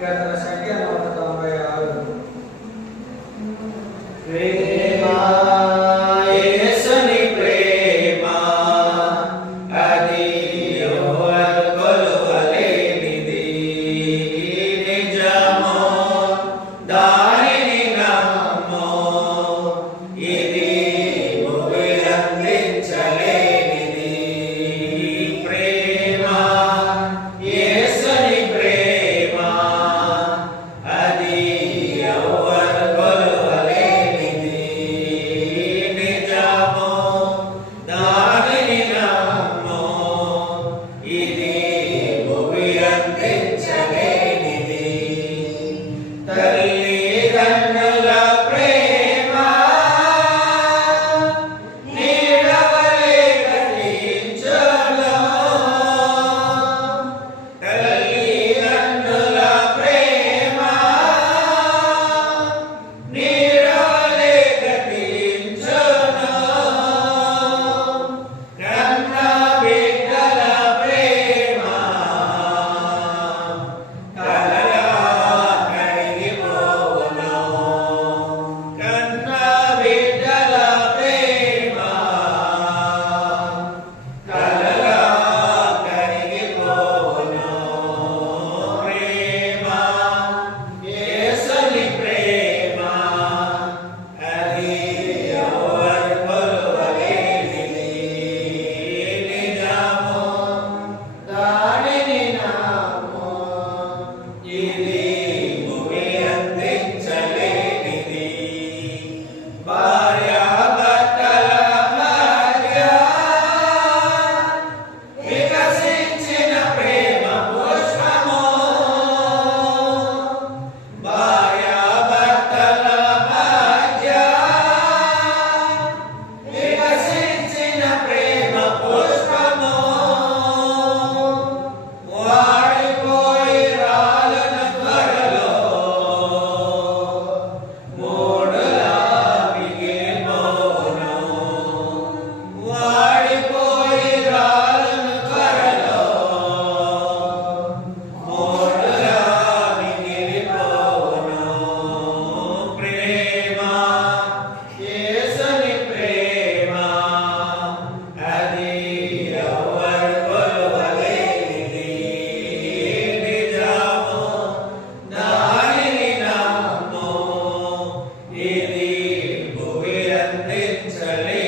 quer dar essa ideia, Amen. será ley